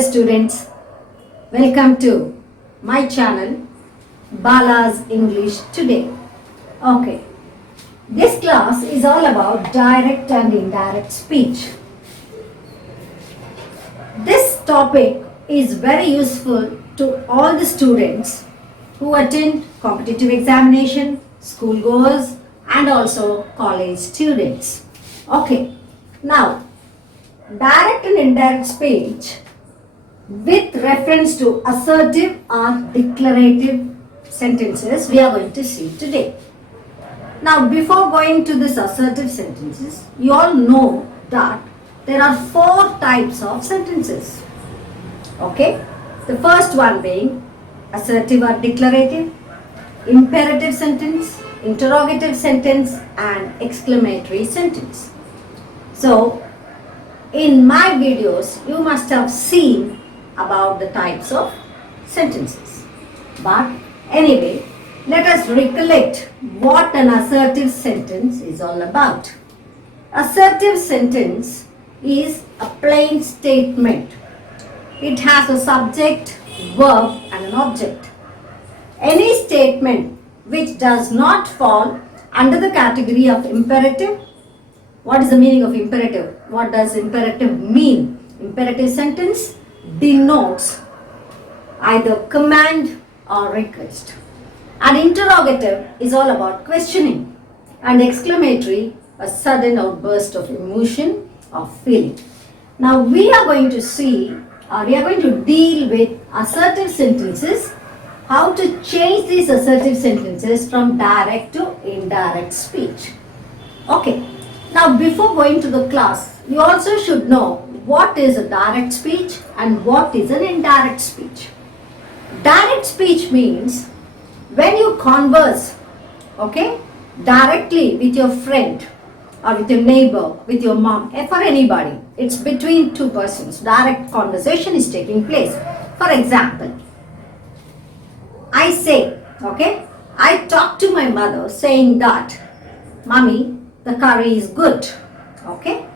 Dear students, welcome to my channel Bala's English Today. Okay, this class is all about direct and indirect speech. This topic is very useful to all the students who attend competitive examination, schoolgoers and also college students. Okay, now direct and indirect speech with reference to assertive or declarative sentences we are going to see today. Now before going to this assertive sentences, you all know that there are 4 types of sentences. Okay, the first one being assertive or declarative, imperative sentence, interrogative sentence and exclamatory sentence. So in my videos you must have seen about the types of sentences. But anyway, let us recollect what an assertive sentence is all about. Assertive sentence is a plain statement. It has a subject, verb and an object. Any statement which does not fall under the category of imperative. What is the meaning of imperative? What does imperative mean? Imperative sentence denotes either command or request. And interrogative is all about questioning. And exclamatory, a sudden outburst of emotion or feeling. Now we are going to see, or we are going to deal with assertive sentences, how to change these assertive sentences from direct to indirect speech. Okay. Now before going to the class, you also should know what is a direct speech and what is an indirect speech. Direct speech means when you converse, okay, directly with your friend or with your neighbor, with your mom, for anybody. It's between two persons. Direct conversation is taking place. For example, I say, okay, I talk to my mother saying that, Mommy, the curry is good. Okay,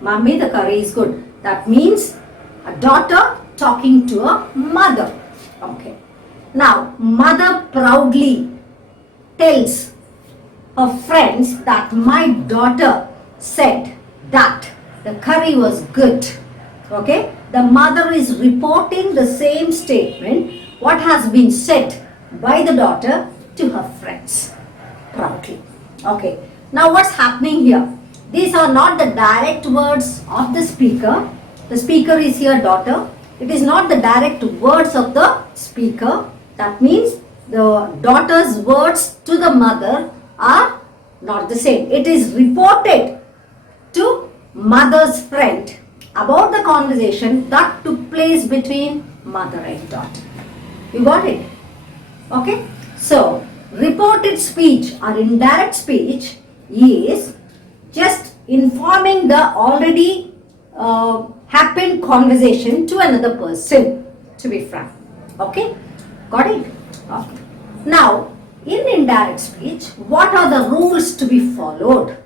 Mommy, the curry is good. That means a daughter talking to a mother. Okay. Now, mother proudly tells her friends that my daughter said that the curry was good. Okay. The mother is reporting the same statement what has been said by the daughter to her friends proudly. Okay. Now what's happening here? These are not the direct words of the speaker. The speaker is here daughter. It is not the direct words of the speaker. That means the daughter's words to the mother are not the same. It is reported to mother's friend about the conversation that took place between mother and daughter. You got it? Okay. So reported speech or indirect speech is just informing the already happened conversation to another person, to be frank. Okay, got it? Okay. Now, in indirect speech, what are the rules to be followed?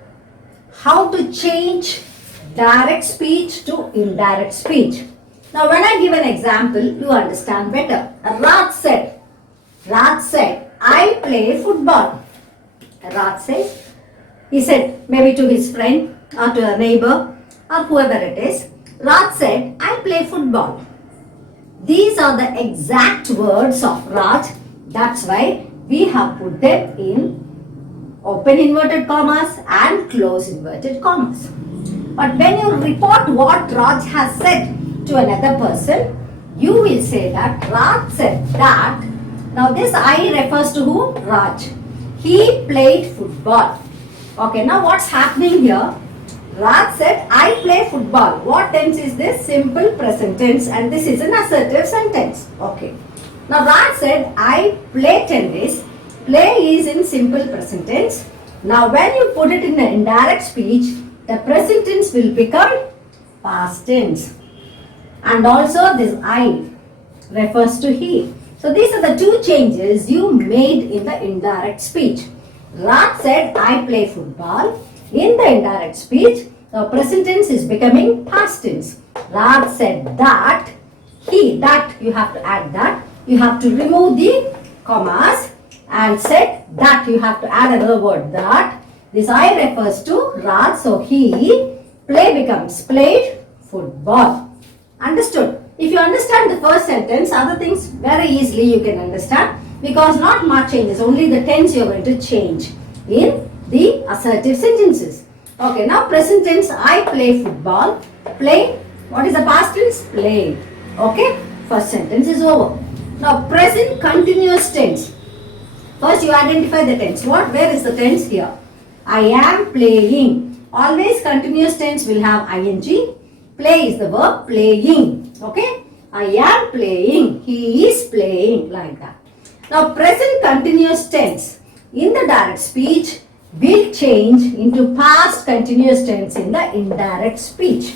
How to change direct speech to indirect speech? Now, when I give an example, you understand better. Raj said, I play football. Raj says, he said maybe to his friend or to a neighbor or whoever it is. Raj said, I play football. These are the exact words of Raj. That's why we have put them in open inverted commas and close inverted commas. But when you report what Raj has said to another person, you will say that Raj said that. Now this I refers to who? Raj. He played football. Okay, now what's happening here? Raj said, I play football. What tense is this? Simple present tense, and this is an assertive sentence. Okay. Now Raj said, I play tennis. Play is in simple present tense. Now when you put it in the indirect speech, the present tense will become past tense. And also this I refers to he. So these are the 2 changes you made in the indirect speech. Raj said, I play football. In the indirect speech, the present tense is becoming past tense. Raj said that he, that, you have to add that. You have to remove the commas and said that. You have to add another word, that. This I refers to Raj. So he, play becomes played football. Understood? If you understand the first sentence, other things very easily you can understand, because not much changes, only the tense you are going to change in the assertive sentences. Okay, now present tense, I play football. Play, what is the past tense? Played. Okay, first sentence is over. Now present continuous tense. First you identify the tense. Where is the tense here? I am playing. Always continuous tense will have ing. Play is the verb, playing. Okay, I am playing. He is playing, like that. Now present continuous tense in the direct speech will change into past continuous tense in the indirect speech.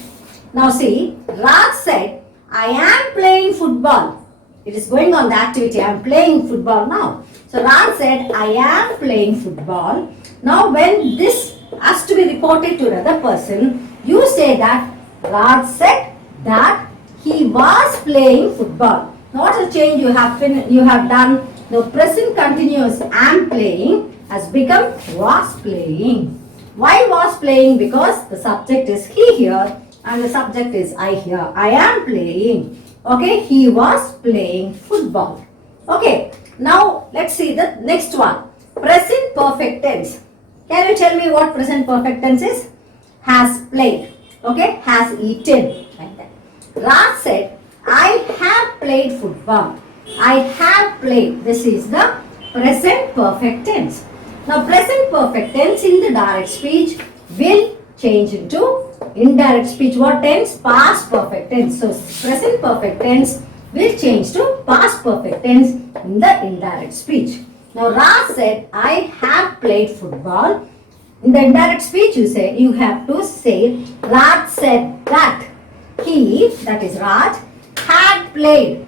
Now see, Raj said, I am playing football. It is going on the activity. I am playing football now. So Raj said, I am playing football. Now when this has to be reported to another person, you say that Raj said that he was playing football. What a change you have done. The present continuous am playing has become was playing. Why was playing? Because the subject is he here and the subject is I here. I am playing. Okay, he was playing football. Okay, now let's see the next one. Present perfect tense. Can you tell me what present perfect tense is? Has played. Okay, has eaten. Like that. Raj said, I have played football. I have played. This is the present perfect tense. Now present perfect tense in the direct speech will change into indirect speech. What tense? Past perfect tense. So present perfect tense will change to past perfect tense in the indirect speech. Now Raj said, I have played football. In the indirect speech you have to say Raj said that he, that is Raj, had played.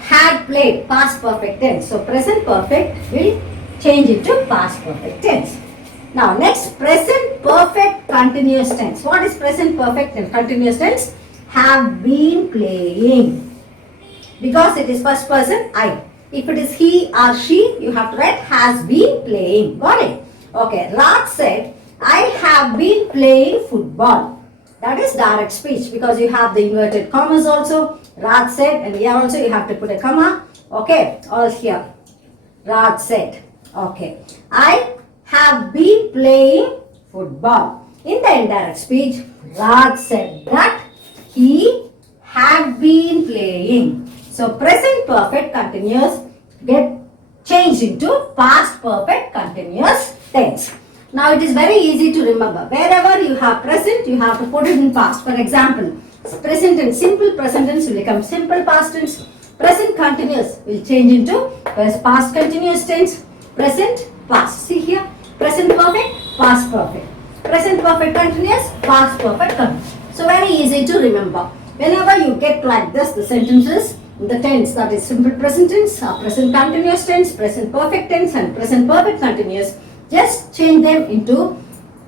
Had played, past perfect tense. So present perfect will change into past perfect tense. Now next, present perfect continuous tense. What is present perfect and continuous tense? Have been playing. Because it is first person I. If it is he or she, you have to write has been playing. Got it? Okay, Raj said, I have been playing football. That is direct speech because you have the inverted commas also. Raj said, and here also you have to put a comma. Okay, all here. Raj said, okay, I have been playing football. In the indirect speech, Raj said that he had been playing. So present perfect continuous get changed into past perfect continuous tense. Now it is very easy to remember. Wherever you have present, you have to put it in past. For example, present tense, simple present tense will become simple past tense. Present continuous will change into past continuous tense. Present, past. See here, present perfect, past perfect. Present perfect continuous, past perfect continuous. So very easy to remember. Whenever you get like this, the sentences, the tense, that is simple present tense, present continuous tense, present perfect tense and present perfect continuous, just change them into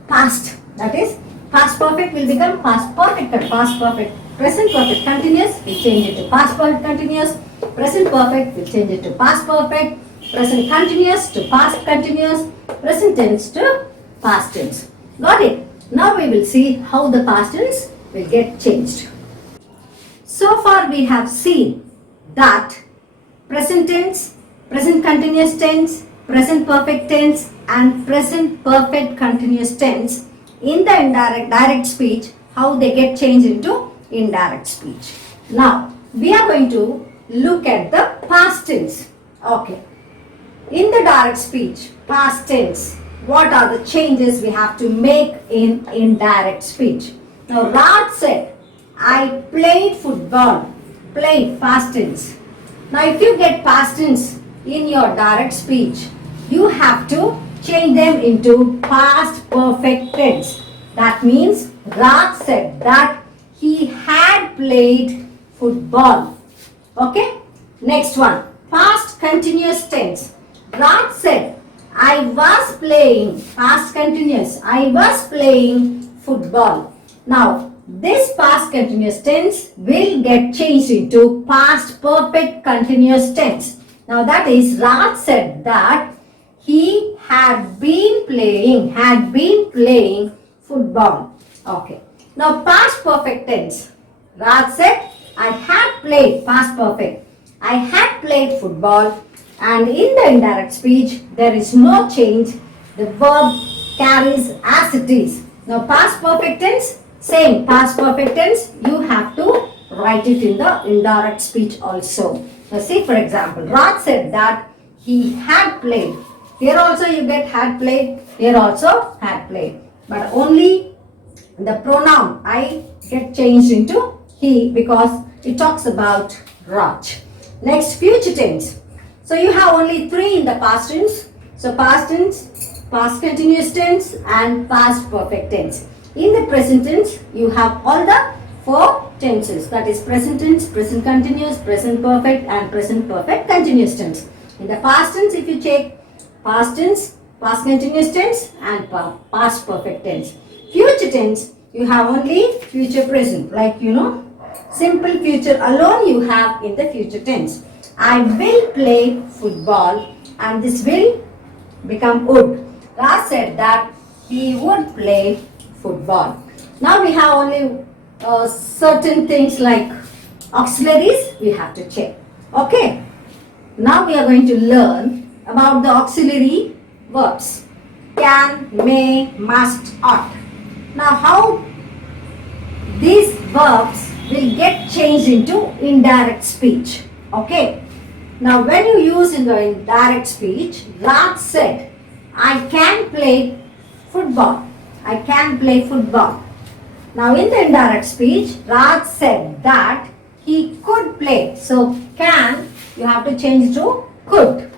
past. That is, past perfect will become past perfect and past perfect. Present perfect continuous will change it to past perfect continuous. Present perfect will change it to past perfect. Present continuous to past continuous. Present tense to past tense. Got it? Now we will see how the past tense will get changed. So far we have seen that present tense, present continuous tense, present perfect tense and present perfect continuous tense in the direct speech, how they get changed into indirect speech. Now we are going to look at the past tense. Okay. In the direct speech, past tense, what are the changes we have to make in indirect speech? Now Raj said, I played football. Played, past tense. Now if you get past tense in your direct speech, you have to change them into past perfect tense. That means Raj said that he had played football. Okay? Next one, past continuous tense. Raj said, I was playing, past continuous, I was playing football. Now, this past continuous tense will get changed into past perfect continuous tense. Now that is, Raj said that he had been playing football. Okay. Now past perfect tense. Raj said, I had played, past perfect. I had played football, and in the indirect speech there is no change. The verb carries as it is. Now past perfect tense, same past perfect tense, you have to write it in the indirect speech also. Now see, for example, Raj said that he had played. Here also you get had played, here also had played. But only the pronoun I get changed into he because it talks about Raj. Next, future tense. So you have only three in the past tense. So past tense, past continuous tense and past perfect tense. In the present tense, you have all the four tenses. That is present tense, present continuous, present perfect and present perfect continuous tense. In the past tense, if you check past tense, past continuous tense and past perfect tense. Future tense, you have only future present, like simple future alone you have in the future tense. I will play football, and this will become would. Raj said that he would play football. Now we have only certain things like auxiliaries we have to check. Okay. Now we are going to learn about the auxiliary verbs. Can, may, must, ought. Now how these verbs will get changed into indirect speech. Okay. Now when you use in the indirect speech, Raj said, I can play football. I can play football. Now in the indirect speech, Raj said that he could play. So can, you have to change to could.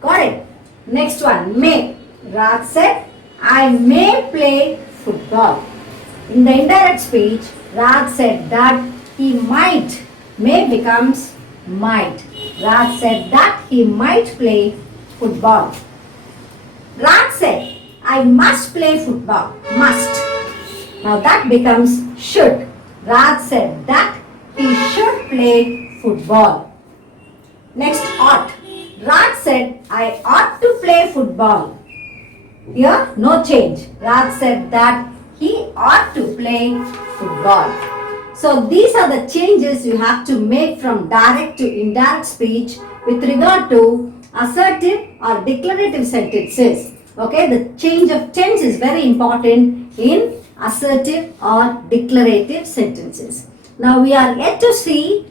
Got it? Next one, may. Raj said, I may play football. In the indirect speech, Raj said that he might. May becomes might. Raj said that he might play football. Raj said, I must play football. Must. Now that becomes should. Raj said that he should play football. Next, ought. Raj said, I ought to play football. Here, no change. Raj said that he ought to play football. So these are the changes you have to make from direct to indirect speech with regard to assertive or declarative sentences. Okay, the change of tense is very important in assertive or declarative sentences. Now we are yet to see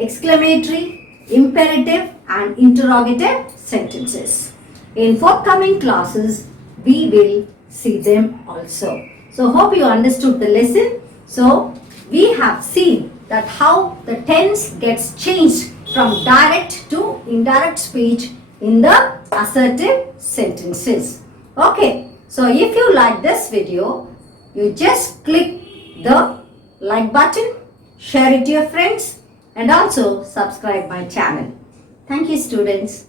exclamatory, imperative and interrogative sentences. In forthcoming classes, we will see them also. So hope you understood the lesson. So we have seen that how the tense gets changed from direct to indirect speech in the assertive sentences. Okay, so if you like this video, you just click the like button, share it to your friends and also subscribe my channel. Thank you, students.